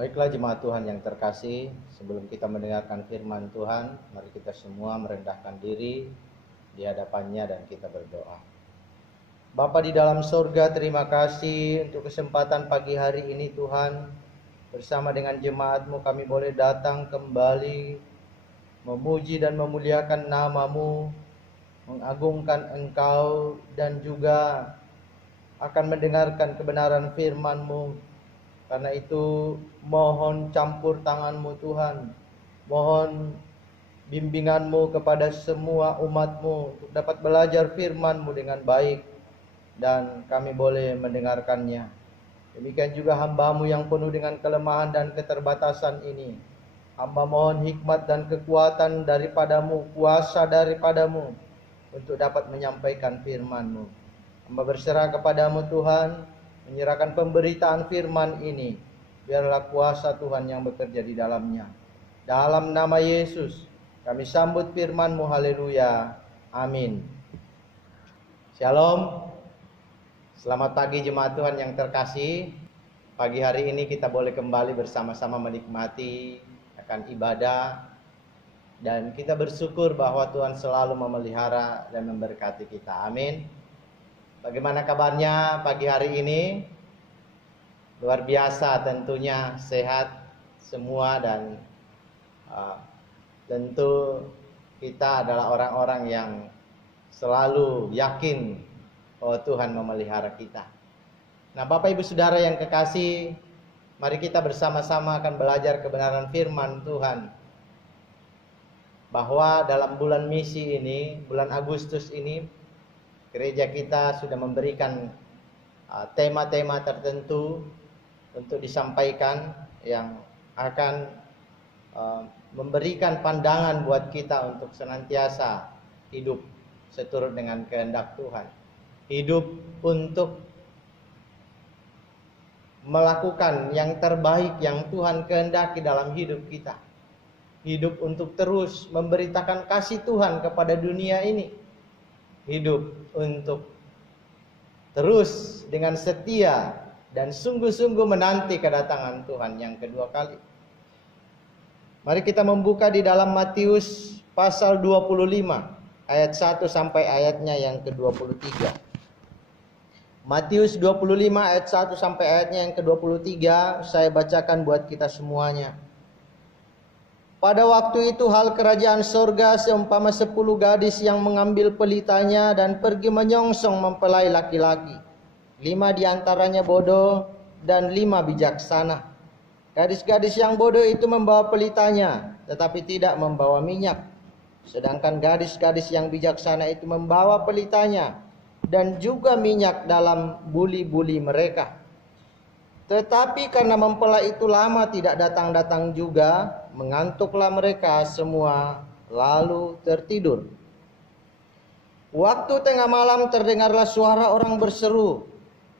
Baiklah jemaat Tuhan yang terkasih, sebelum kita mendengarkan firman Tuhan, mari kita semua merendahkan diri di hadapannya dan kita berdoa. Bapa di dalam surga, terima kasih untuk kesempatan pagi hari ini Tuhan. Bersama dengan jemaat-Mu kami boleh datang kembali, memuji dan memuliakan nama-Mu, mengagungkan Engkau, dan juga akan mendengarkan kebenaran firman-Mu. Karena itu mohon campur tangan-Mu Tuhan, mohon bimbingan-Mu kepada semua umat-Mu untuk dapat belajar firman-Mu dengan baik dan kami boleh mendengarkannya. Demikian juga hamba-Mu yang penuh dengan kelemahan dan keterbatasan ini. Hamba mohon hikmat dan kekuatan daripada-Mu, kuasa daripada-Mu untuk dapat menyampaikan firman-Mu. Hamba berserah kepada-Mu Tuhan, menyerahkan pemberitaan firman ini. Biarlah kuasa Tuhan yang bekerja di dalamnya. Dalam nama Yesus kami sambut firman-Mu, haleluya, amin. Shalom. Selamat pagi jemaat Tuhan yang terkasih. Pagi hari ini kita boleh kembali bersama-sama menikmati akan ibadah. Dan kita bersyukur bahwa Tuhan selalu memelihara dan memberkati kita, amin. Bagaimana kabarnya pagi hari ini? Luar biasa tentunya, sehat semua dan tentu kita adalah orang-orang yang selalu yakin bahwa Tuhan memelihara kita. Nah, Bapak Ibu Saudara yang kekasih, mari kita bersama-sama akan belajar kebenaran firman Tuhan. Bahwa dalam bulan misi ini, bulan Agustus ini, gereja kita sudah memberikan tema-tema tertentu untuk disampaikan yang akan memberikan pandangan buat kita untuk senantiasa hidup seturut dengan kehendak Tuhan. Hidup untuk melakukan yang terbaik yang Tuhan kehendaki dalam hidup kita. Hidup untuk terus memberitakan kasih Tuhan kepada dunia ini. Hidup untuk terus dengan setia dan sungguh-sungguh menanti kedatangan Tuhan yang kedua kali. Mari kita membuka di dalam Matius pasal 25 ayat 1 sampai ayatnya yang ke-23. Matius 25 ayat 1 sampai ayatnya yang ke-23 saya bacakan buat kita semuanya. Pada waktu itu hal kerajaan sorga seumpama 10 gadis yang mengambil pelitanya dan pergi menyongsong mempelai laki-laki. 5 diantaranya bodoh dan 5 bijaksana. Gadis-gadis yang bodoh itu membawa pelitanya tetapi tidak membawa minyak. Sedangkan gadis-gadis yang bijaksana itu membawa pelitanya dan juga minyak dalam buli-buli mereka. Tetapi karena mempelai itu lama tidak datang-datang juga, mengantuklah mereka semua lalu tertidur. Waktu tengah malam terdengarlah suara orang berseru,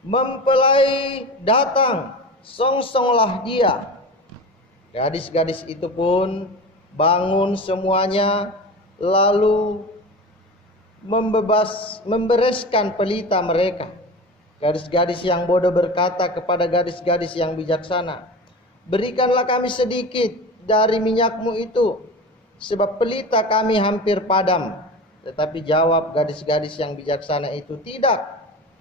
"Mempelai datang, songsonglah dia." Gadis-gadis itu pun bangun semuanya lalu membereskan pelita mereka. Gadis-gadis yang bodoh berkata kepada gadis-gadis yang bijaksana, "Berikanlah kami sedikit dari minyakmu itu, sebab pelita kami hampir padam." Tetapi jawab gadis-gadis yang bijaksana itu, "Tidak,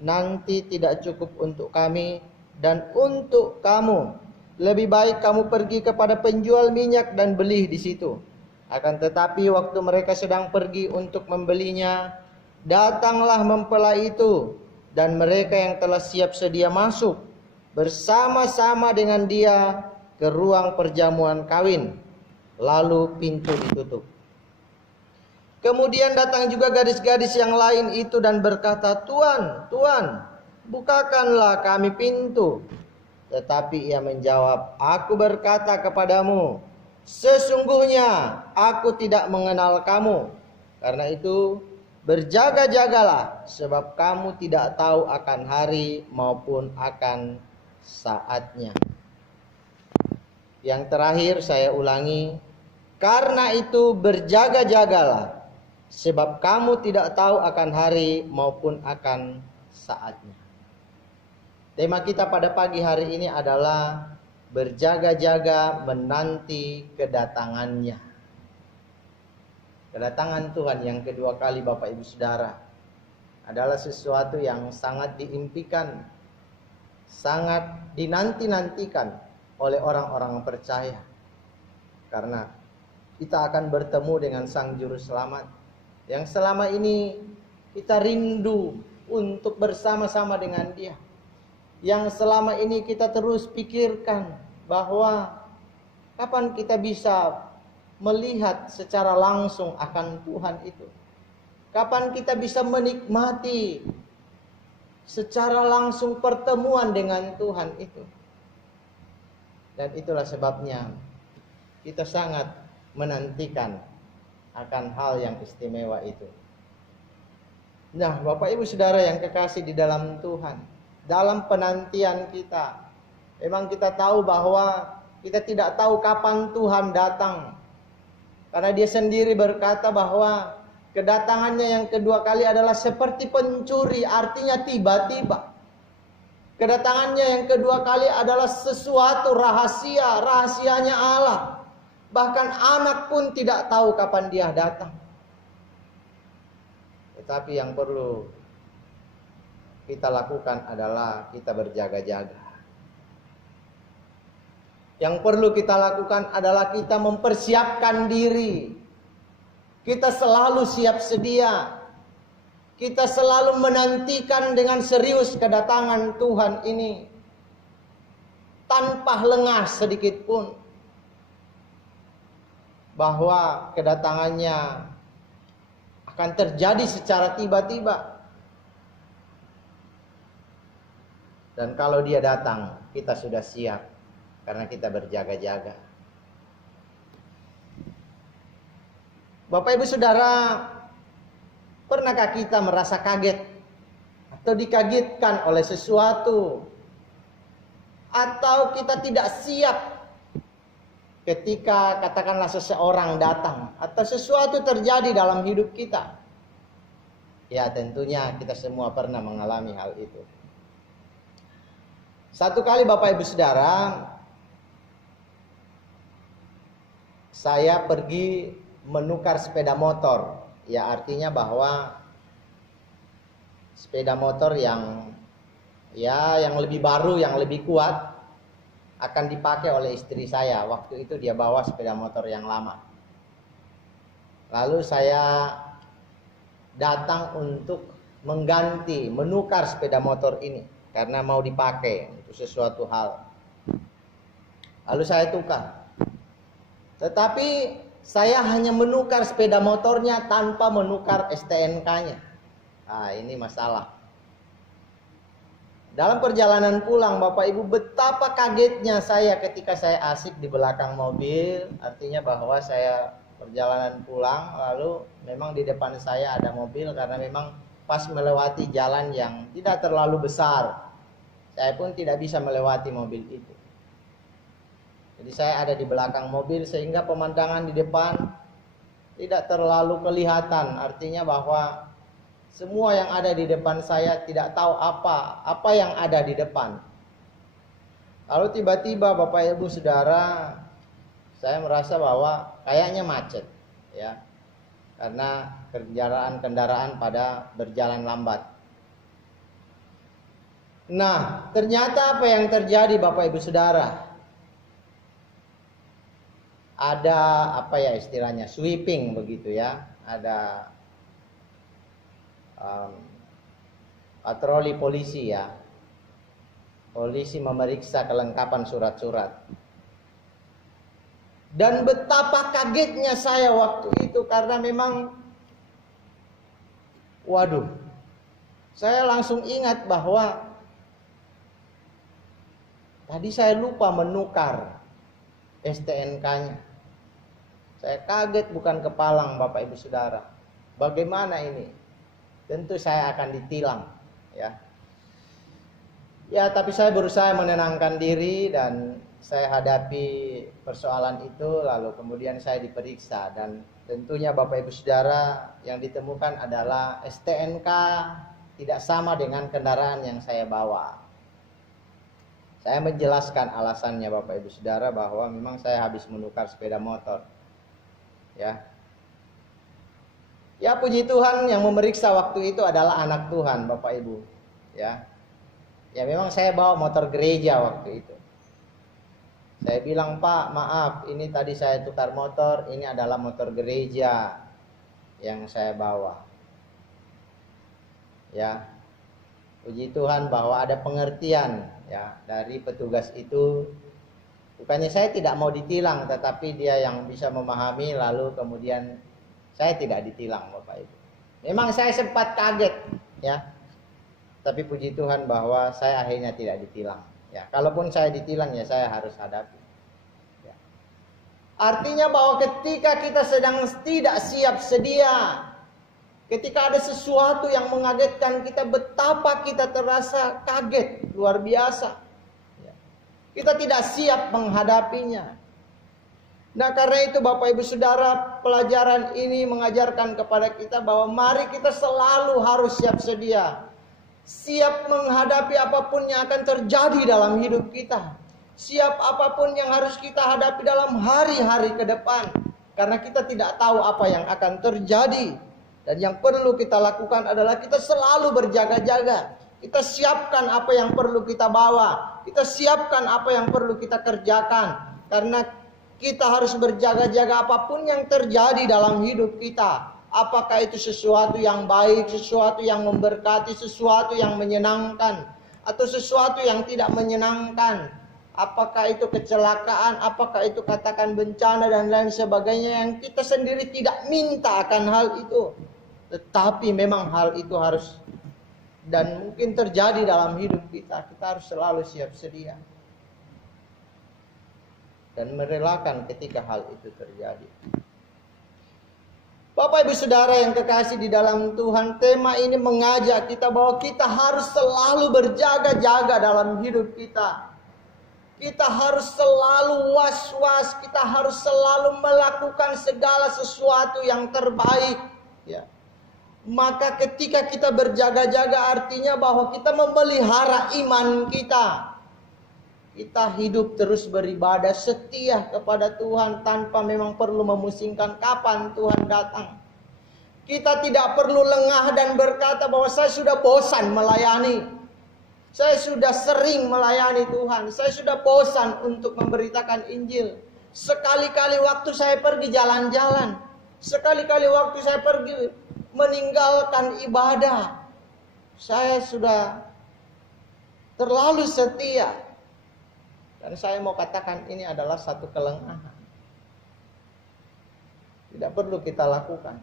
nanti tidak cukup untuk kami dan untuk kamu. Lebih baik kamu pergi kepada penjual minyak dan beli di situ." Akan tetapi waktu mereka sedang pergi untuk membelinya, datanglah mempelai itu, dan mereka yang telah siap sedia masuk bersama-sama dengan dia ke ruang perjamuan kawin. Lalu pintu ditutup. Kemudian datang juga gadis-gadis yang lain itu dan berkata, "Tuan, Tuan, bukakanlah kami pintu." Tetapi ia menjawab, "Aku berkata kepadamu, sesungguhnya aku tidak mengenal kamu. Karena itu berjaga-jagalah, sebab kamu tidak tahu akan hari maupun akan saatnya." Yang terakhir saya ulangi, karena itu berjaga-jagalah, sebab kamu tidak tahu akan hari maupun akan saatnya. Tema kita pada pagi hari ini adalah berjaga-jaga menanti kedatangannya. Kedatangan Tuhan yang kedua kali Bapak Ibu Saudara adalah sesuatu yang sangat diimpikan, sangat dinanti-nantikan oleh orang-orang percaya. Karena kita akan bertemu dengan Sang Juru Selamat yang selama ini kita rindu untuk bersama-sama dengan Dia. Yang selama ini kita terus pikirkan bahwa kapan kita bisa melihat secara langsung akan Tuhan itu. Kapan kita bisa menikmati secara langsung pertemuan dengan Tuhan itu. Dan itulah sebabnya kita sangat menantikan akan hal yang istimewa itu. Nah, Bapak Ibu Saudara yang kekasih di dalam Tuhan, dalam penantian kita, memang kita tahu bahwa kita tidak tahu kapan Tuhan datang. Karena Dia sendiri berkata bahwa kedatangannya yang kedua kali adalah seperti pencuri, artinya tiba-tiba. Kedatangannya yang kedua kali adalah sesuatu rahasia, rahasianya Allah. Bahkan anak pun tidak tahu kapan Dia datang. Tetapi yang perlu kita lakukan adalah kita berjaga-jaga. Yang perlu kita lakukan adalah kita mempersiapkan diri. Kita selalu siap sedia. Kita selalu menantikan dengan serius kedatangan Tuhan ini. Tanpa lengah sedikit pun. Bahwa kedatangannya akan terjadi secara tiba-tiba. Dan kalau Dia datang, kita sudah siap. Karena kita berjaga-jaga. Bapak Ibu Saudara, pernahkah kita merasa kaget atau dikagetkan oleh sesuatu, atau kita tidak siap ketika katakanlah seseorang datang atau sesuatu terjadi dalam hidup kita? Ya, tentunya kita semua pernah mengalami hal itu. Satu kali Bapak Ibu Saudara, saya pergi menukar sepeda motor. Ya, artinya bahwa sepeda motor yang lebih baru, yang lebih kuat akan dipakai oleh istri saya. Waktu itu dia bawa sepeda motor yang lama. Lalu saya datang untuk menukar sepeda motor ini karena mau dipakai untuk sesuatu hal. Lalu saya tukar. Tetapi saya hanya menukar sepeda motornya tanpa menukar STNK-nya. Nah, ini masalah. Dalam perjalanan pulang, Bapak Ibu, betapa kagetnya saya ketika saya asik di belakang mobil. Artinya bahwa saya perjalanan pulang, lalu memang di depan saya ada mobil karena memang pas melewati jalan yang tidak terlalu besar. Saya pun tidak bisa melewati mobil itu. Jadi saya ada di belakang mobil sehingga pemandangan di depan tidak terlalu kelihatan. Artinya bahwa semua yang ada di depan saya tidak tahu apa yang ada di depan. Lalu tiba-tiba Bapak Ibu Saudara, saya merasa bahwa kayaknya macet, ya. Karena kendaraan pada berjalan lambat. Nah, ternyata apa yang terjadi Bapak Ibu Saudara? Ada istilahnya sweeping begitu ya, ada patroli polisi ya, polisi memeriksa kelengkapan surat-surat. Dan betapa kagetnya saya waktu itu karena memang saya langsung ingat bahwa tadi saya lupa menukar STNK-nya. Saya kaget bukan kepalang Bapak Ibu Saudara. Bagaimana ini? Tentu saya akan ditilang, ya. Ya, tapi saya berusaha menenangkan diri dan saya hadapi persoalan itu, lalu kemudian saya diperiksa dan tentunya Bapak Ibu Saudara yang ditemukan adalah STNK tidak sama dengan kendaraan yang saya bawa. Saya menjelaskan alasannya Bapak Ibu Saudara bahwa memang saya habis menukar sepeda motor. Ya. Ya puji Tuhan, yang memeriksa waktu itu adalah anak Tuhan Bapak Ibu. Ya. Ya memang saya bawa motor gereja waktu itu. Saya bilang, "Pak, maaf, ini tadi saya tukar motor, ini adalah motor gereja yang saya bawa." Ya. Puji Tuhan bahwa ada pengertian ya dari petugas itu. Bukannya saya tidak mau ditilang, tetapi dia yang bisa memahami, lalu kemudian saya tidak ditilang Bapak Ibu. Memang saya sempat kaget ya. Tapi puji Tuhan bahwa saya akhirnya tidak ditilang. Ya, kalaupun saya ditilang ya saya harus hadapi. Ya. Artinya bahwa ketika kita sedang tidak siap sedia, ketika ada sesuatu yang mengagetkan kita, betapa kita terasa kaget, luar biasa. Kita tidak siap menghadapinya. Nah karena itu Bapak Ibu Saudara, pelajaran ini mengajarkan kepada kita bahwa mari kita selalu harus siap sedia. Siap menghadapi apapun yang akan terjadi dalam hidup kita. Siap apapun yang harus kita hadapi dalam hari-hari ke depan. Karena kita tidak tahu apa yang akan terjadi. Dan yang perlu kita lakukan adalah kita selalu berjaga-jaga. Kita siapkan apa yang perlu kita bawa. Kita siapkan apa yang perlu kita kerjakan. Karena kita harus berjaga-jaga apapun yang terjadi dalam hidup kita. Apakah itu sesuatu yang baik, sesuatu yang memberkati, sesuatu yang menyenangkan. Atau sesuatu yang tidak menyenangkan. Apakah itu kecelakaan, apakah itu katakan bencana dan lain sebagainya yang kita sendiri tidak minta akan hal itu. Tetapi memang hal itu harus dan mungkin terjadi dalam hidup kita. Kita harus selalu siap sedia. Dan merelakan ketika hal itu terjadi. Bapak Ibu Saudara yang kekasih di dalam Tuhan, tema ini mengajak kita bahwa kita harus selalu berjaga-jaga dalam hidup kita. Kita harus selalu was-was, kita harus selalu melakukan segala sesuatu yang terbaik. Ya. Maka ketika kita berjaga-jaga artinya bahwa kita memelihara iman kita. Kita hidup terus beribadah setia kepada Tuhan tanpa memang perlu memusingkan kapan Tuhan datang. Kita tidak perlu lengah dan berkata bahwa saya sudah bosan melayani. Saya sudah sering melayani Tuhan. Saya sudah bosan untuk memberitakan Injil. Sekali-kali waktu saya pergi jalan-jalan. Sekali-kali waktu saya pergi meninggalkan ibadah. Saya sudah terlalu setia. Dan saya mau katakan ini adalah satu kelengahan. Tidak perlu kita lakukan.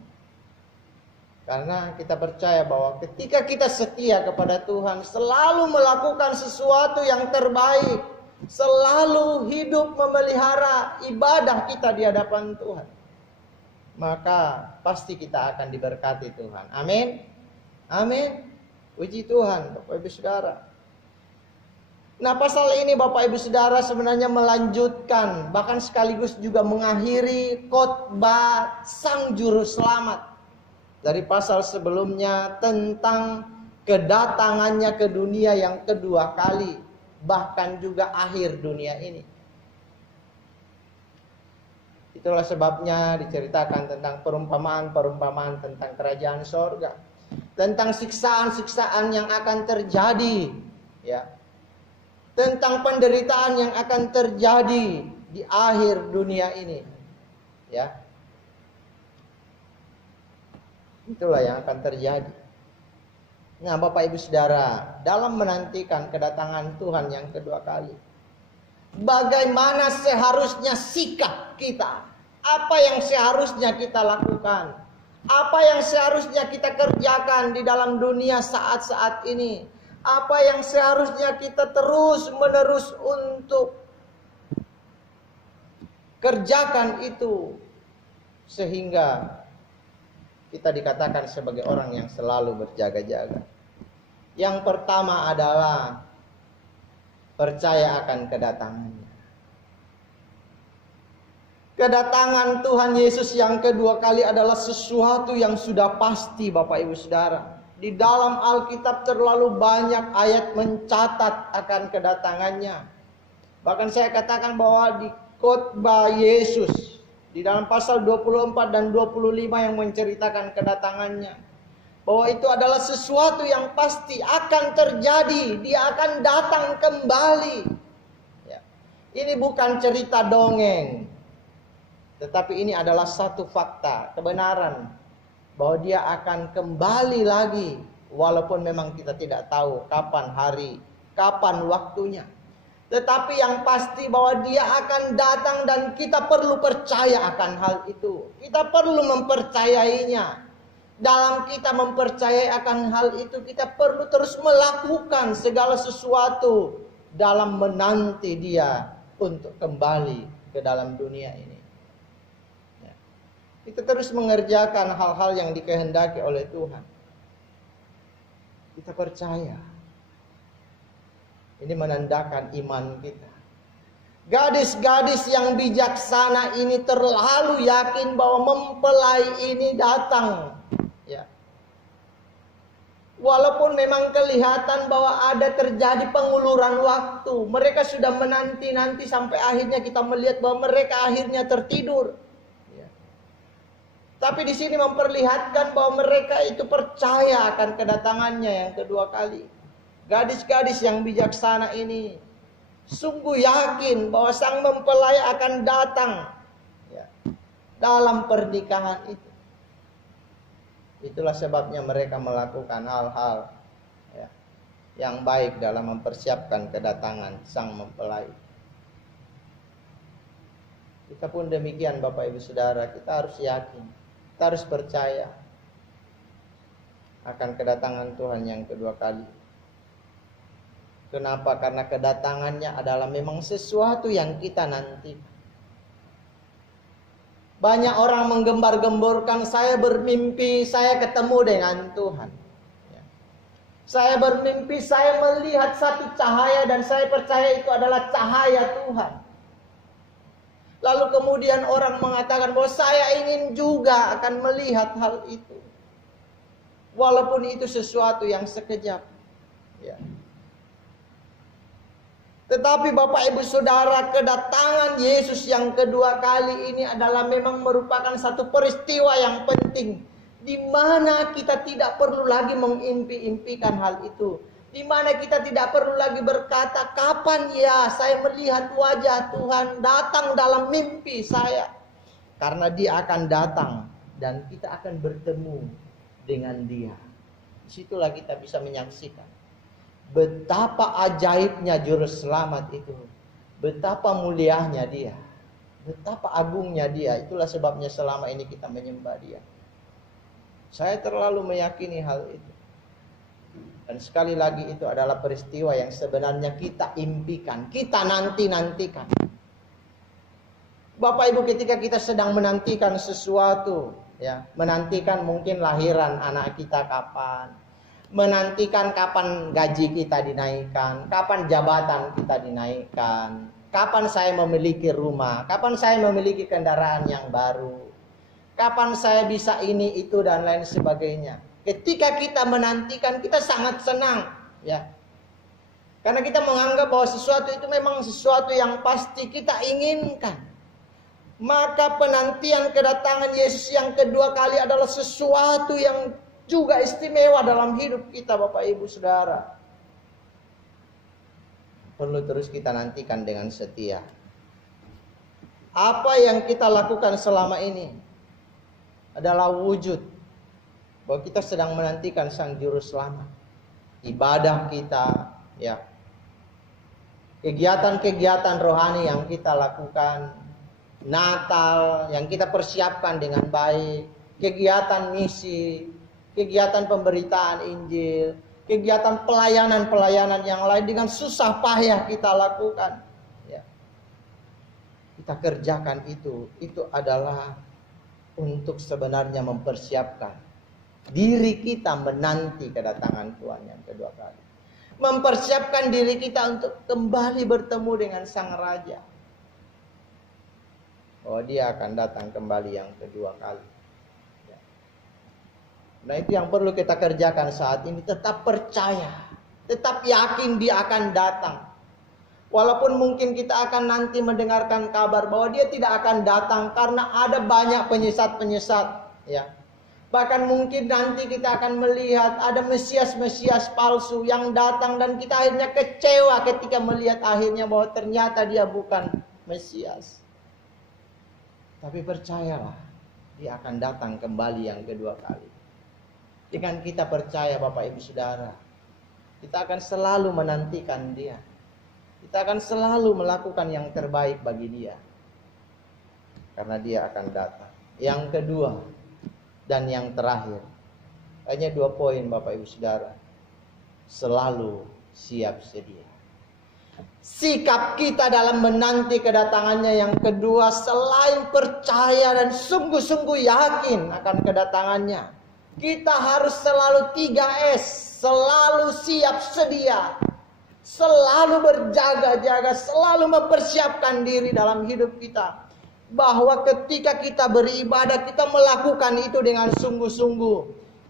Karena kita percaya bahwa ketika kita setia kepada Tuhan, selalu melakukan sesuatu yang terbaik, selalu hidup memelihara ibadah kita di hadapan Tuhan, maka pasti kita akan diberkati Tuhan. Amin. Amin. Puji Tuhan, Bapak Ibu Saudara. Nah, pasal ini Bapak Ibu Saudara sebenarnya melanjutkan, bahkan sekaligus juga mengakhiri khotbah Sang Juru Selamat dari pasal sebelumnya tentang kedatangannya ke dunia yang kedua kali, bahkan juga akhir dunia ini. Itulah sebabnya diceritakan tentang perumpamaan-perumpamaan tentang kerajaan sorga, tentang siksaan-siksaan yang akan terjadi, ya, tentang penderitaan yang akan terjadi di akhir dunia ini, ya. Itulah yang akan terjadi. Nah, Bapak Ibu Saudara, dalam menantikan kedatangan Tuhan yang kedua kali, bagaimana seharusnya sikap kita? Apa yang seharusnya kita lakukan? Apa yang seharusnya kita kerjakan di dalam dunia saat-saat ini? Apa yang seharusnya kita terus-menerus untuk kerjakan itu, sehingga kita dikatakan sebagai orang yang selalu berjaga-jaga. Yang pertama adalah percaya akan kedatangannya. Kedatangan Tuhan Yesus yang kedua kali adalah sesuatu yang sudah pasti, Bapak Ibu Saudara. Di dalam Alkitab terlalu banyak ayat mencatat akan kedatangannya. Bahkan saya katakan bahwa di khotbah Yesus di dalam pasal 24 dan 25 yang menceritakan kedatangannya, bahwa itu adalah sesuatu yang pasti akan terjadi. Dia akan datang kembali. Ya. Ini bukan cerita dongeng, tetapi ini adalah satu fakta, kebenaran, bahwa dia akan kembali lagi. Walaupun memang kita tidak tahu kapan hari, kapan waktunya. Tetapi yang pasti bahwa dia akan datang dan kita perlu percaya akan hal itu. Kita perlu mempercayainya. Dalam kita mempercayai akan hal itu, kita perlu terus melakukan segala sesuatu dalam menanti dia untuk kembali ke dalam dunia ini. Ya. Kita terus mengerjakan hal-hal yang dikehendaki oleh Tuhan. Kita percaya. Ini menandakan iman kita. Gadis-gadis yang bijaksana ini terlalu yakin bahwa mempelai ini datang. Ya. Walaupun memang kelihatan bahwa ada terjadi penguluran waktu. Mereka sudah menanti-nanti sampai akhirnya kita melihat bahwa mereka akhirnya tertidur. Ya. Tapi di sini memperlihatkan bahwa mereka itu percaya akan kedatangannya yang kedua kali. Gadis-gadis yang bijaksana ini sungguh yakin bahwa sang mempelai akan datang, ya, dalam pernikahan itu. Itulah sebabnya mereka melakukan hal-hal, ya, yang baik dalam mempersiapkan kedatangan sang mempelai. Kita pun demikian, Bapak Ibu Saudara. Kita harus yakin, kita harus percaya akan kedatangan Tuhan yang kedua kali. Kenapa? Karena kedatangannya adalah memang sesuatu yang kita nanti. Banyak orang menggembar-gemborkan, saya bermimpi saya ketemu dengan Tuhan. Ya. Saya bermimpi saya melihat satu cahaya dan saya percaya itu adalah cahaya Tuhan. Lalu kemudian orang mengatakan bahwa saya ingin juga akan melihat hal itu. Walaupun itu sesuatu yang sekejap. Ya. Tetapi Bapak Ibu Saudara, kedatangan Yesus yang kedua kali ini adalah memang merupakan satu peristiwa yang penting. Di mana kita tidak perlu lagi mengimpi-impikan hal itu. Di mana kita tidak perlu lagi berkata, kapan ya saya melihat wajah Tuhan datang dalam mimpi saya. Karena dia akan datang dan kita akan bertemu dengan dia. Disitulah kita bisa menyaksikan betapa ajaibnya juru selamat itu. Betapa mulianya dia. Betapa agungnya dia. Itulah sebabnya selama ini kita menyembah dia. Saya terlalu meyakini hal itu. Dan sekali lagi itu adalah peristiwa yang sebenarnya kita impikan. Kita nanti-nantikan. Bapak Ibu, ketika kita sedang menantikan sesuatu, ya, menantikan mungkin lahiran anak kita kapan, menantikan kapan gaji kita dinaikkan, kapan jabatan kita dinaikkan, kapan saya memiliki rumah, kapan saya memiliki kendaraan yang baru, kapan saya bisa ini, itu, dan lain sebagainya. Ketika kita menantikan, kita sangat senang, ya. Karena kita menganggap bahwa sesuatu itu memang sesuatu yang pasti kita inginkan. Maka penantian kedatangan Yesus yang kedua kali adalah sesuatu yang juga istimewa dalam hidup kita, Bapak Ibu Saudara. Perlu terus kita nantikan dengan setia. Apa yang kita lakukan selama ini adalah wujud bahwa kita sedang menantikan Sang Juru Selamat. Ibadah kita, ya, kegiatan-kegiatan rohani yang kita lakukan, Natal yang kita persiapkan dengan baik, kegiatan misi, kegiatan pemberitaan Injil, kegiatan pelayanan-pelayanan yang lain dengan susah payah kita lakukan. Ya. Kita kerjakan itu adalah untuk sebenarnya mempersiapkan diri kita menanti kedatangan Tuhan yang kedua kali. Mempersiapkan diri kita untuk kembali bertemu dengan Sang Raja. Bahwa dia akan datang kembali yang kedua kali. Nah, itu yang perlu kita kerjakan saat ini. Tetap percaya, tetap yakin dia akan datang. Walaupun mungkin kita akan nanti mendengarkan kabar bahwa dia tidak akan datang karena ada banyak penyesat-penyesat, ya. Bahkan mungkin nanti kita akan melihat ada Mesias-Mesias palsu yang datang dan kita akhirnya kecewa ketika melihat akhirnya bahwa ternyata dia bukan Mesias. Tapi percayalah, dia akan datang kembali yang kedua kali. Dengan kita percaya Bapak Ibu Saudara, kita akan selalu menantikan dia. Kita akan selalu melakukan yang terbaik bagi dia. Karena dia akan datang. Yang kedua dan yang terakhir, hanya 2 poin Bapak Ibu Saudara. Selalu siap sedia. Sikap kita dalam menanti kedatangannya yang kedua, selain percaya dan sungguh-sungguh yakin akan kedatangannya, kita harus selalu 3S, selalu siap sedia, selalu berjaga-jaga, selalu mempersiapkan diri dalam hidup kita. Bahwa ketika kita beribadah, kita melakukan itu dengan sungguh-sungguh.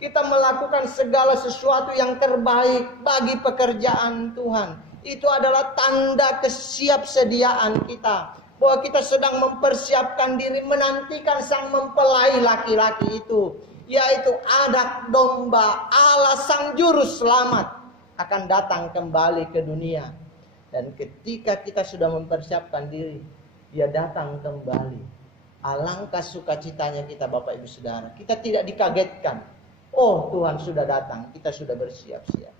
Kita melakukan segala sesuatu yang terbaik bagi pekerjaan Tuhan. Itu adalah tanda kesiapsediaan kita. Bahwa kita sedang mempersiapkan diri menantikan sang mempelai laki-laki itu, yaitu anak domba Allah sang juru selamat akan datang kembali ke dunia. Dan ketika kita sudah mempersiapkan diri, dia datang kembali. Alangkah sukacitanya kita Bapak Ibu Saudara. Kita tidak dikagetkan. Oh, Tuhan sudah datang, kita sudah bersiap-siap.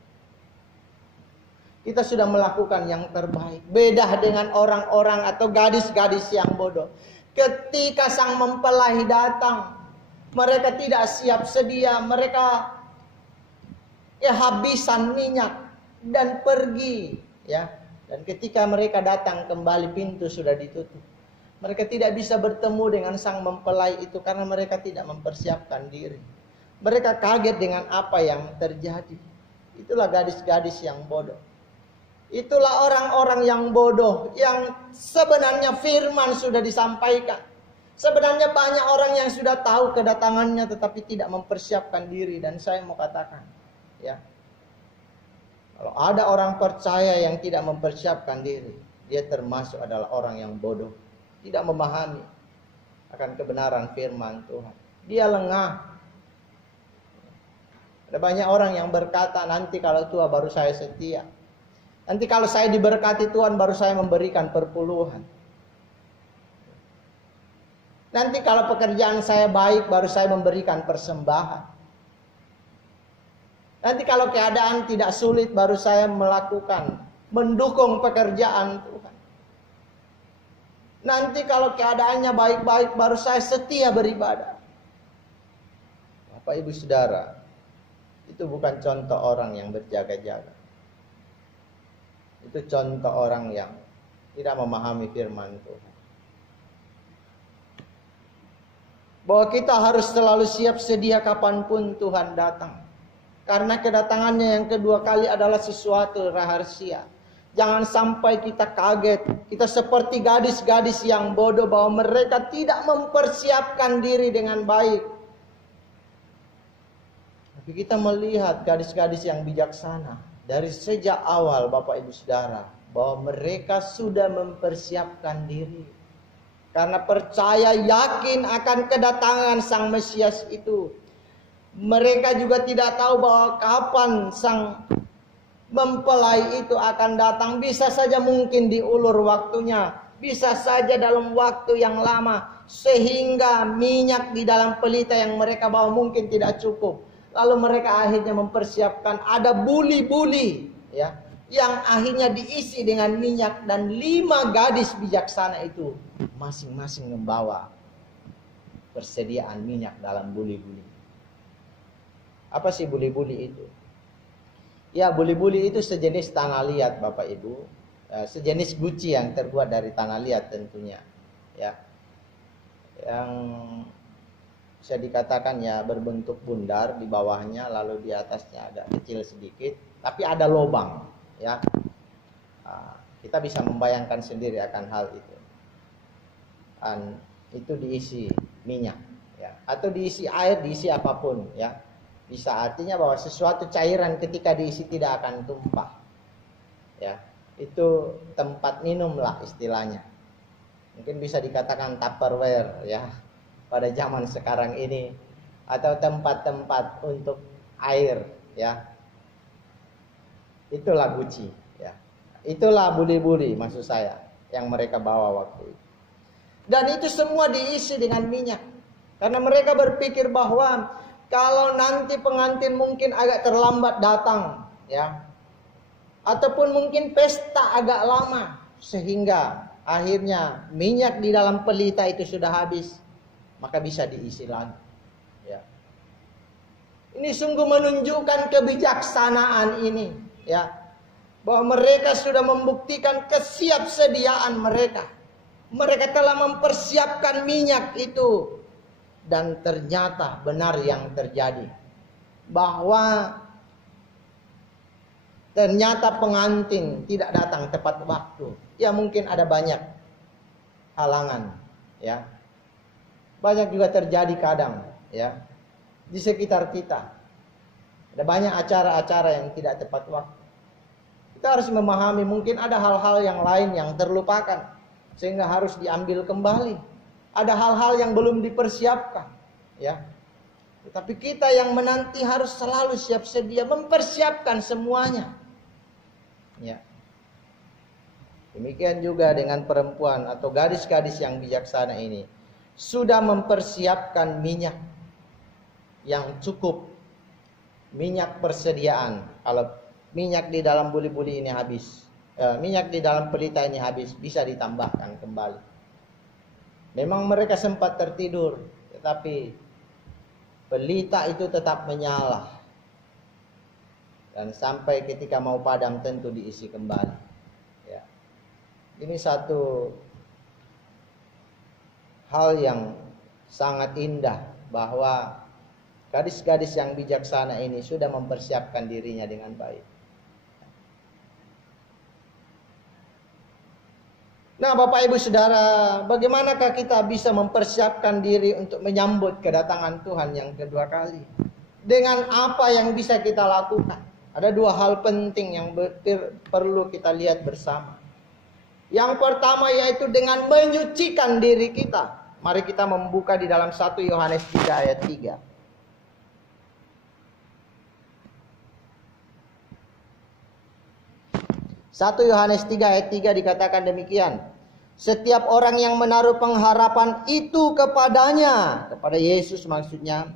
Kita sudah melakukan yang terbaik. Beda dengan orang-orang atau gadis-gadis yang bodoh. Ketika sang mempelai datang, mereka tidak siap sedia, mereka habisan minyak dan pergi, ya. Dan ketika mereka datang kembali, pintu sudah ditutup. Mereka tidak bisa bertemu dengan sang mempelai itu karena mereka tidak mempersiapkan diri. Mereka kaget dengan apa yang terjadi. Itulah gadis-gadis yang bodoh. Itulah orang-orang yang bodoh, yang sebenarnya firman sudah disampaikan. Sebenarnya banyak orang yang sudah tahu kedatangannya tetapi tidak mempersiapkan diri. Dan saya mau katakan, ya, kalau ada orang percaya yang tidak mempersiapkan diri, dia termasuk adalah orang yang bodoh, tidak memahami akan kebenaran firman Tuhan. Dia lengah. Ada banyak orang yang berkata, nanti kalau tua baru saya setia. Nanti kalau saya diberkati Tuhan baru saya memberikan perpuluhan. Nanti kalau pekerjaan saya baik baru saya memberikan persembahan. Nanti kalau keadaan tidak sulit baru saya mendukung pekerjaan Tuhan. Nanti kalau keadaannya baik-baik baru saya setia beribadah. Bapak Ibu Saudara, itu bukan contoh orang yang berjaga-jaga. Itu contoh orang yang tidak memahami firman Tuhan. Bahwa kita harus selalu siap sedia kapanpun Tuhan datang. Karena kedatangannya yang kedua kali adalah sesuatu rahasia. Jangan sampai kita kaget. Kita seperti gadis-gadis yang bodoh bahwa mereka tidak mempersiapkan diri dengan baik. Tapi kita melihat gadis-gadis yang bijaksana. Dari sejak awal Bapak Ibu Saudara. Bahwa mereka sudah mempersiapkan diri. Karena percaya yakin akan kedatangan sang Mesias itu. Mereka juga tidak tahu bahwa kapan sang mempelai itu akan datang. Bisa saja mungkin diulur waktunya. Bisa saja dalam waktu yang lama. Sehingga minyak di dalam pelita yang mereka bawa mungkin tidak cukup. Lalu mereka akhirnya mempersiapkan ada buli-buli, ya, yang akhirnya diisi dengan minyak. Dan 5 gadis bijaksana itu masing-masing membawa persediaan minyak dalam buli-buli. Apa sih buli-buli itu? Ya, buli-buli itu sejenis tanah liat Bapak Ibu. Sejenis guci yang terbuat dari tanah liat tentunya, ya. Yang bisa dikatakan ya berbentuk bundar di bawahnya, lalu di atasnya ada kecil sedikit, tapi ada lubang, ya. Kita bisa membayangkan sendiri akan hal itu. Dan itu diisi minyak, ya, atau diisi air, diisi apapun, ya. Bisa artinya bahwa sesuatu cairan ketika diisi tidak akan tumpah. Ya, itu tempat minum lah istilahnya. Mungkin bisa dikatakan Tupperware ya pada zaman sekarang ini, atau tempat-tempat untuk air ya. Itulah Gucci ya. Itulah budi-budi maksud saya yang mereka bawa waktu itu. Dan itu semua diisi dengan minyak. Karena mereka berpikir bahwa kalau nanti pengantin mungkin agak terlambat datang, ya, ataupun mungkin pesta agak lama, sehingga akhirnya minyak di dalam pelita itu sudah habis, maka bisa diisi lagi. Ya. Ini sungguh menunjukkan kebijaksanaan ini, ya, bahwa mereka sudah membuktikan kesiapsediaan mereka. Mereka telah mempersiapkan minyak itu. Dan ternyata benar yang terjadi, bahwa ternyata pengantin tidak datang tepat waktu. Ya mungkin ada banyak halangan, ya. Banyak juga terjadi kadang, ya, di sekitar kita. Ada banyak acara-acara yang tidak tepat waktu. Kita harus memahami mungkin ada hal-hal yang lain yang terlupakan, sehingga harus diambil kembali. Ada hal-hal yang belum dipersiapkan, ya. Tetapi kita yang menanti harus selalu siap sedia mempersiapkan semuanya. Ya. Demikian juga dengan perempuan atau gadis-gadis yang bijaksana ini sudah mempersiapkan minyak yang cukup, minyak persediaan. Kalau minyak di dalam buli-buli ini habis, minyak di dalam pelita ini habis, bisa ditambahkan kembali. Memang mereka sempat tertidur, tetapi pelita itu tetap menyala. Dan sampai ketika mau padam tentu diisi kembali. Ya. Ini satu hal yang sangat indah, bahwa gadis-gadis yang bijaksana ini sudah mempersiapkan dirinya dengan baik. Nah, Bapak Ibu Saudara, bagaimanakah kita bisa mempersiapkan diri untuk menyambut kedatangan Tuhan yang kedua kali? Dengan apa yang bisa kita lakukan? Ada dua hal penting yang perlu kita lihat bersama. Yang pertama yaitu dengan menyucikan diri kita. Mari kita membuka di dalam 1 Yohanes 3 ayat 3. 1 Yohanes 3 ayat 3 dikatakan demikian. Setiap orang yang menaruh pengharapan itu kepadanya, kepada Yesus maksudnya,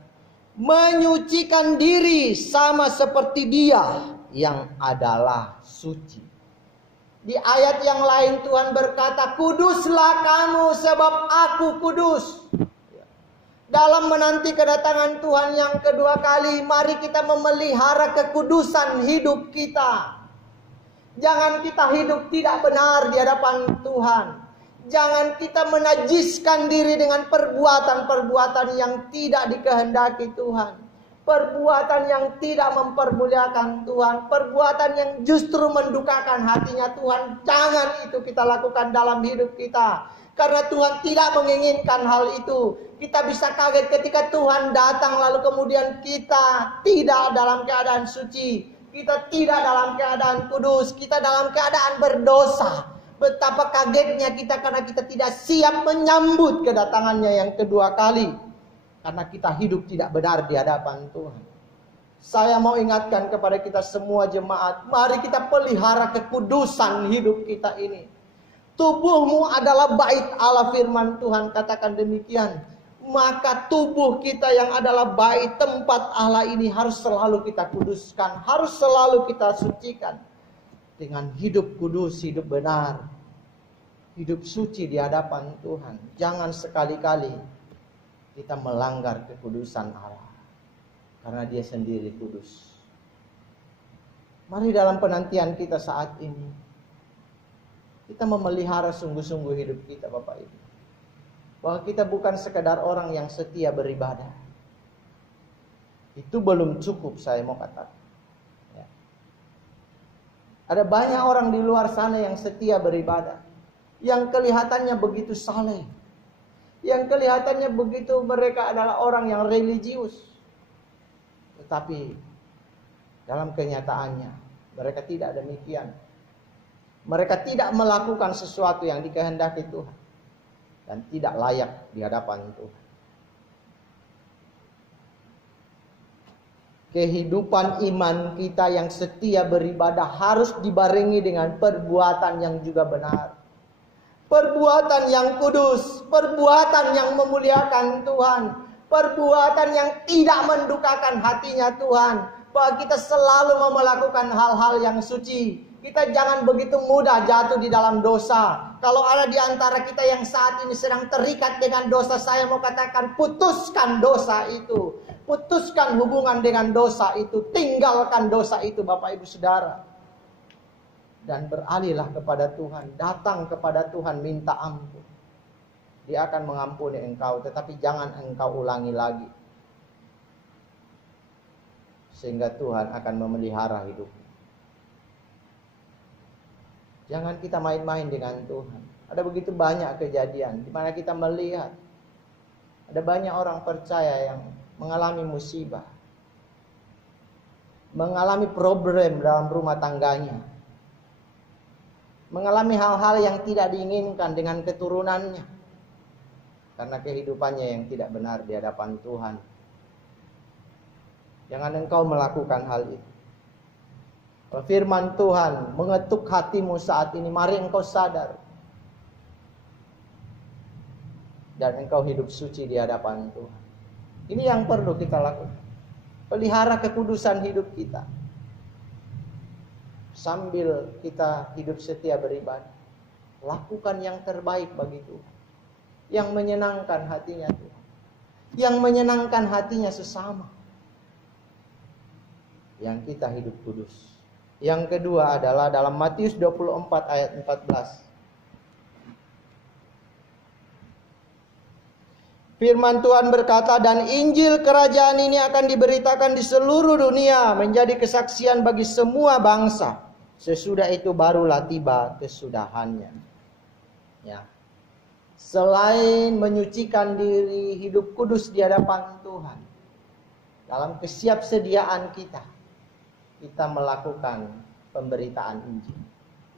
menyucikan diri sama seperti Dia yang adalah suci. Di ayat yang lain Tuhan berkata, kuduslah kamu sebab aku kudus. Dalam menanti kedatangan Tuhan yang kedua kali, mari kita memelihara kekudusan hidup kita. Jangan kita hidup tidak benar di hadapan Tuhan. Jangan kita menajiskan diri dengan perbuatan-perbuatan yang tidak dikehendaki Tuhan. Perbuatan yang tidak mempermuliakan Tuhan. Perbuatan yang justru mendukakan hatinya Tuhan. Jangan itu kita lakukan dalam hidup kita. Karena Tuhan tidak menginginkan hal itu. Kita bisa kaget ketika Tuhan datang lalu kemudian kita tidak dalam keadaan suci. Kita tidak dalam keadaan kudus, kita dalam keadaan berdosa. Betapa kagetnya kita karena kita tidak siap menyambut kedatangannya yang kedua kali. Karena kita hidup tidak benar di hadapan Tuhan. Saya mau ingatkan kepada kita semua jemaat, mari kita pelihara kekudusan hidup kita ini. Tubuhmu adalah bait Allah, firman Tuhan katakan demikian. Maka tubuh kita yang adalah bait tempat Allah ini harus selalu kita kuduskan. Harus selalu kita sucikan. Dengan hidup kudus, hidup benar. Hidup suci di hadapan Tuhan. Jangan sekali-kali kita melanggar kekudusan Allah. Karena Dia sendiri kudus. Mari dalam penantian kita saat ini, kita memelihara sungguh-sungguh hidup kita Bapak Ibu. Bahwa kita bukan sekedar orang yang setia beribadah. Itu belum cukup saya mau katakan. Ya. Ada banyak orang di luar sana yang setia beribadah. Yang kelihatannya begitu saleh. Yang kelihatannya begitu mereka adalah orang yang religius. Tetapi dalam kenyataannya mereka tidak demikian. Mereka tidak melakukan sesuatu yang dikehendaki Tuhan dan tidak layak di hadapan Tuhan. Kehidupan iman kita yang setia beribadah harus dibarengi dengan perbuatan yang juga benar. Perbuatan yang kudus, perbuatan yang memuliakan Tuhan, perbuatan yang tidak mendukakan hatinya Tuhan. Bahwa kita selalu mau melakukan hal-hal yang suci. Kita jangan begitu mudah jatuh di dalam dosa. Kalau ada di antara kita yang saat ini sedang terikat dengan dosa, saya mau katakan putuskan dosa itu. Putuskan hubungan dengan dosa itu. Tinggalkan dosa itu Bapak Ibu Saudara. Dan beralihlah kepada Tuhan. Datang kepada Tuhan minta ampun. Dia akan mengampuni engkau. Tetapi jangan engkau ulangi lagi. Sehingga Tuhan akan memelihara hidupmu. Jangan kita main-main dengan Tuhan. Ada begitu banyak kejadian di mana kita melihat ada banyak orang percaya yang mengalami musibah, mengalami problem dalam rumah tangganya, mengalami hal-hal yang tidak diinginkan dengan keturunannya karena kehidupannya yang tidak benar di hadapan Tuhan. Jangan engkau melakukan hal itu. Firman Tuhan mengetuk hatimu saat ini. Mari engkau sadar. Dan engkau hidup suci di hadapan Tuhan. Ini yang perlu kita lakukan. Pelihara kekudusan hidup kita. Sambil kita hidup setia beribadah. Lakukan yang terbaik bagi Tuhan. Yang menyenangkan hatinya Tuhan. Yang menyenangkan hatinya sesama. Yang kita hidup kudus. Yang kedua adalah dalam Matius 24 ayat 14. Firman Tuhan berkata, dan Injil kerajaan ini akan diberitakan di seluruh dunia menjadi kesaksian bagi semua bangsa. Sesudah itu barulah tiba kesudahannya. Ya. Selain menyucikan diri, hidup kudus di hadapan Tuhan, dalam kesiapsediaan kita melakukan pemberitaan Injil.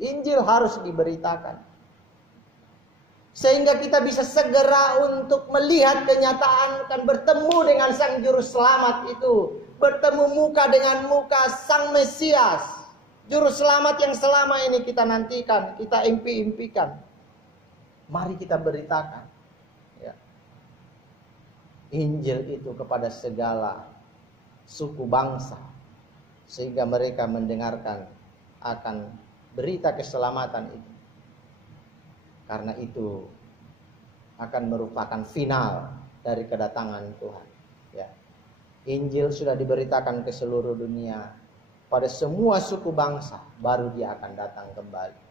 Injil harus diberitakan. Sehingga kita bisa segera untuk melihat kenyataan akan bertemu dengan Sang Juru Selamat itu. Bertemu muka dengan muka Sang Mesias. Juru Selamat yang selama ini kita nantikan, kita impi-impikan. Mari kita beritakan. Ya. Injil itu kepada segala suku bangsa. Sehingga mereka mendengarkan akan berita keselamatan itu. Karena itu akan merupakan final dari kedatangan Tuhan. Ya. Injil sudah diberitakan ke seluruh dunia. Pada semua suku bangsa, baru dia akan datang kembali.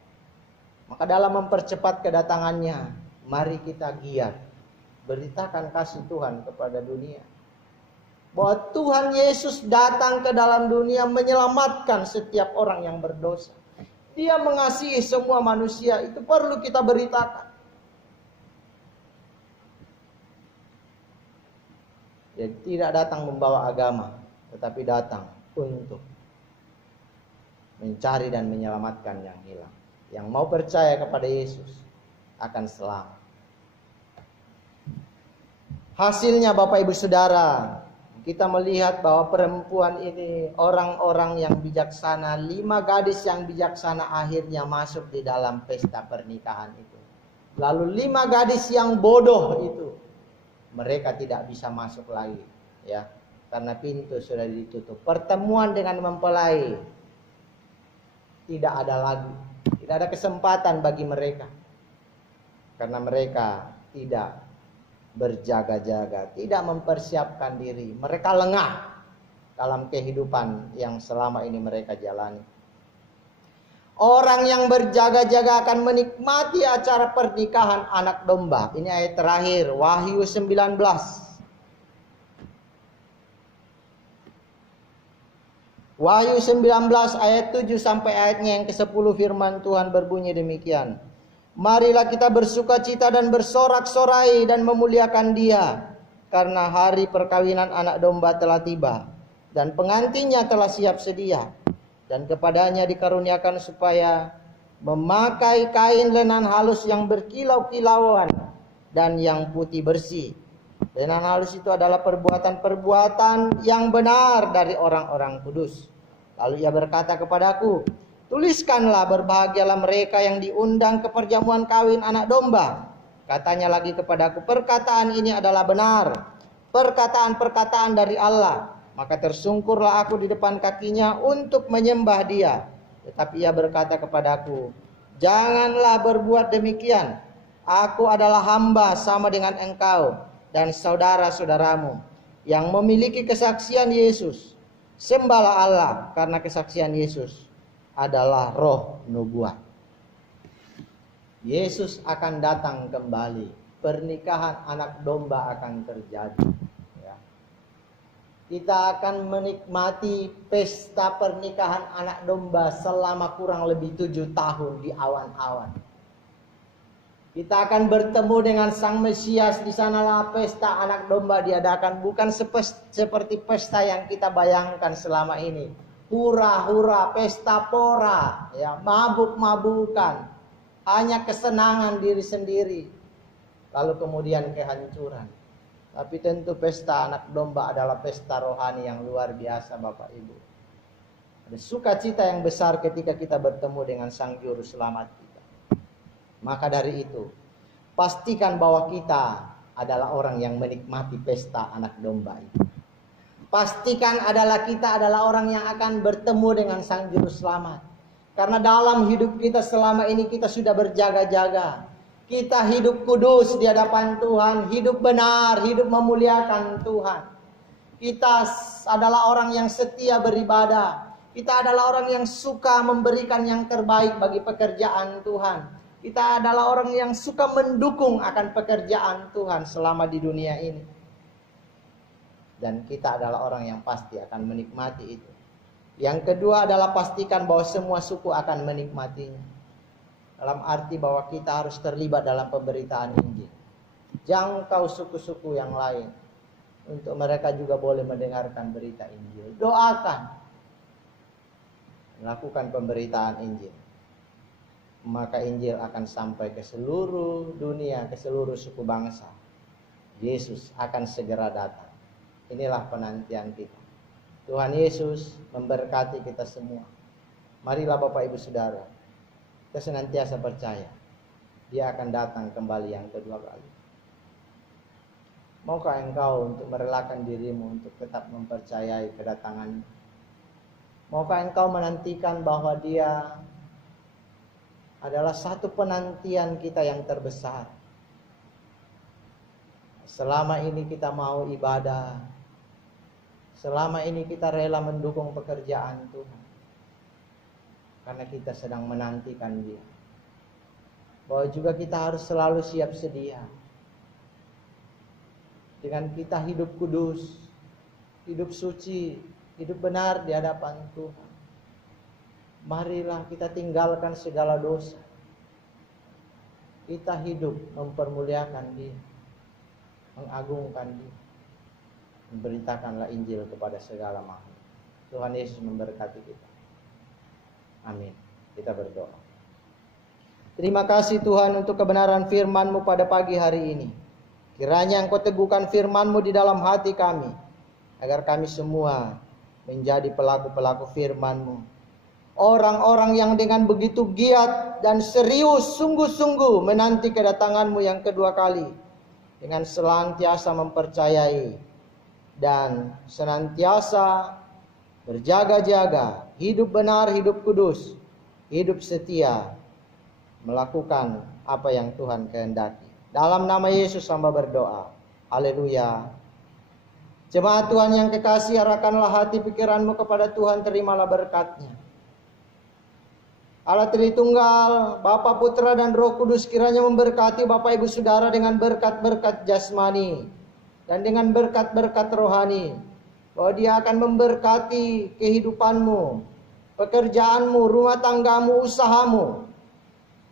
Maka dalam mempercepat kedatangannya, mari kita giat. Beritakan kasih Tuhan kepada dunia. Bahwa Tuhan Yesus datang ke dalam dunia menyelamatkan setiap orang yang berdosa. Dia mengasihi semua manusia. Itu perlu kita beritakan. Dia tidak datang membawa agama, tetapi datang untuk mencari dan menyelamatkan yang hilang. Yang mau percaya kepada Yesus akan selamat. Hasilnya Bapak Ibu Saudara, kita melihat bahwa perempuan ini orang-orang yang bijaksana. 5 gadis yang bijaksana akhirnya masuk di dalam pesta pernikahan itu. Lalu 5 gadis yang bodoh itu, mereka tidak bisa masuk lagi. Ya, karena pintu sudah ditutup. Pertemuan dengan mempelai tidak ada lagi. Tidak ada kesempatan bagi mereka. Karena mereka tidak berjaga-jaga, tidak mempersiapkan diri. Mereka lengah dalam kehidupan yang selama ini mereka jalani. Orang yang berjaga-jaga akan menikmati acara pernikahan anak domba. Ini ayat terakhir, Wahyu 19. Wahyu 19 ayat 7 sampai ayatnya yang ke-10 firman Tuhan berbunyi demikian. Marilah kita bersukacita dan bersorak-sorai dan memuliakan Dia, karena hari perkawinan anak domba telah tiba. dan pengantinnya telah siap sedia, dan kepadanya dikaruniakan supaya memakai kain lenan halus yang berkilau-kilauan dan yang putih bersih. Lenan halus itu adalah perbuatan-perbuatan yang benar dari orang-orang kudus. Lalu ia berkata kepadaku, tuliskanlah, berbahagialah mereka yang diundang ke perjamuan kawin anak domba. Katanya lagi kepadaku, perkataan ini adalah benar, perkataan-perkataan dari Allah. Maka tersungkurlah aku di depan kakinya untuk menyembah dia. Tetapi ia berkata kepadaku, janganlah berbuat demikian. Aku adalah hamba sama dengan engkau dan saudara-saudaramu yang memiliki kesaksian Yesus. Sembahlah Allah, karena kesaksian Yesus adalah roh nubuat. Yesus akan datang kembali. Pernikahan anak domba akan terjadi. Ya. Kita akan menikmati pesta pernikahan anak domba selama kurang lebih 7 tahun di awan-awan. Kita akan bertemu dengan Sang Mesias. Di sanalah pesta anak domba diadakan. Bukan seperti pesta yang kita bayangkan selama ini. Hura-hura, pesta pora, ya, mabuk-mabukan. Hanya kesenangan diri sendiri. Lalu kemudian kehancuran. Tapi tentu pesta anak domba adalah pesta rohani yang luar biasa, Bapak Ibu. Ada sukacita yang besar ketika kita bertemu dengan Sang Juru Selamat kita. Maka dari itu, pastikan bahwa kita adalah orang yang menikmati pesta anak domba itu. Pastikan kita adalah orang yang akan bertemu dengan Sang Juru Selamat. Karena dalam hidup kita selama ini kita sudah berjaga-jaga. Kita hidup kudus di hadapan Tuhan, hidup benar, hidup memuliakan Tuhan. Kita adalah orang yang setia beribadah. Kita adalah orang yang suka memberikan yang terbaik bagi pekerjaan Tuhan. Kita adalah orang yang suka mendukung akan pekerjaan Tuhan selama di dunia ini. Dan kita adalah orang yang pasti akan menikmati itu. Yang kedua adalah pastikan bahwa semua suku akan menikmatinya. Dalam arti bahwa kita harus terlibat dalam pemberitaan Injil. Jangkau suku-suku yang lain. Untuk mereka juga boleh mendengarkan berita Injil. Doakan. Lakukan pemberitaan Injil. Maka Injil akan sampai ke seluruh dunia, ke seluruh suku bangsa. Yesus akan segera datang. Inilah penantian kita. Tuhan Yesus memberkati kita semua. Marilah Bapak Ibu Saudara, kita senantiasa percaya Dia akan datang kembali yang kedua kali. Maukah engkau untuk merelakan dirimu untuk tetap mempercayai kedatangannya? Maukah engkau menantikan bahwa Dia adalah satu penantian kita yang terbesar? Selama ini kita mau ibadah, selama ini kita rela mendukung pekerjaan Tuhan. Karena kita sedang menantikan Dia. Bahwa juga kita harus selalu siap sedia. Dengan kita hidup kudus, hidup suci, hidup benar di hadapan Tuhan. Marilah kita tinggalkan segala dosa. Kita hidup mempermuliakan Dia, mengagungkan Dia. Beritakanlah Injil kepada segala makhluk. Tuhan Yesus memberkati kita. Amin. Kita berdoa. Terima kasih Tuhan untuk kebenaran firman-Mu pada pagi hari ini. Kiranya Engkau teguhkan firman-Mu di dalam hati kami, agar kami semua menjadi pelaku-pelaku firman-Mu. Orang-orang yang dengan begitu giat dan serius sungguh-sungguh menanti kedatangan-Mu yang kedua kali, dengan senantiasa mempercayai dan senantiasa berjaga-jaga, hidup benar, hidup kudus, hidup setia, melakukan apa yang Tuhan kehendaki. Dalam nama Yesus hamba berdoa. Haleluya. Jemaat Tuhan yang kekasih, arahkanlah hati pikiranmu kepada Tuhan, terimalah berkat-Nya. Allah Tritunggal, Bapa, Putra, dan Roh Kudus kiranya memberkati Bapak Ibu Saudara dengan berkat-berkat jasmani dan dengan berkat-berkat rohani. Bahwa Dia akan memberkati kehidupanmu, pekerjaanmu, rumah tanggamu, usahamu,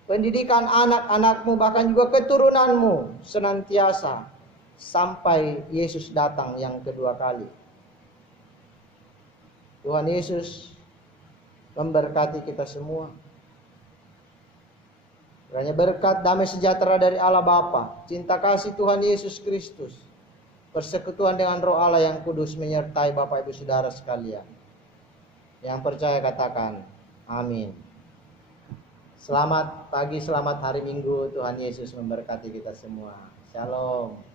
pendidikan anak-anakmu, bahkan juga keturunanmu senantiasa sampai Yesus datang yang kedua kali. Tuhan Yesus memberkati kita semua. Kiranya berkat damai sejahtera dari Allah Bapa, cinta kasih Tuhan Yesus Kristus, persekutuan dengan Roh Allah yang kudus menyertai Bapak Ibu Saudara sekalian. Yang percaya katakan amin. Selamat pagi, selamat hari Minggu. Tuhan Yesus memberkati kita semua. Shalom.